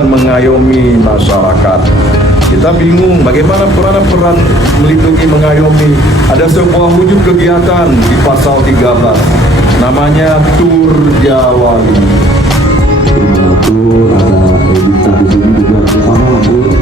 dan mengayomi masyarakat. Kita bingung bagaimana peran melindungi mengayomi. Ada sebuah wujud kegiatan di pasal 13, namanya Tur Jawa. Itu ada edita di sini juga bersama Bu.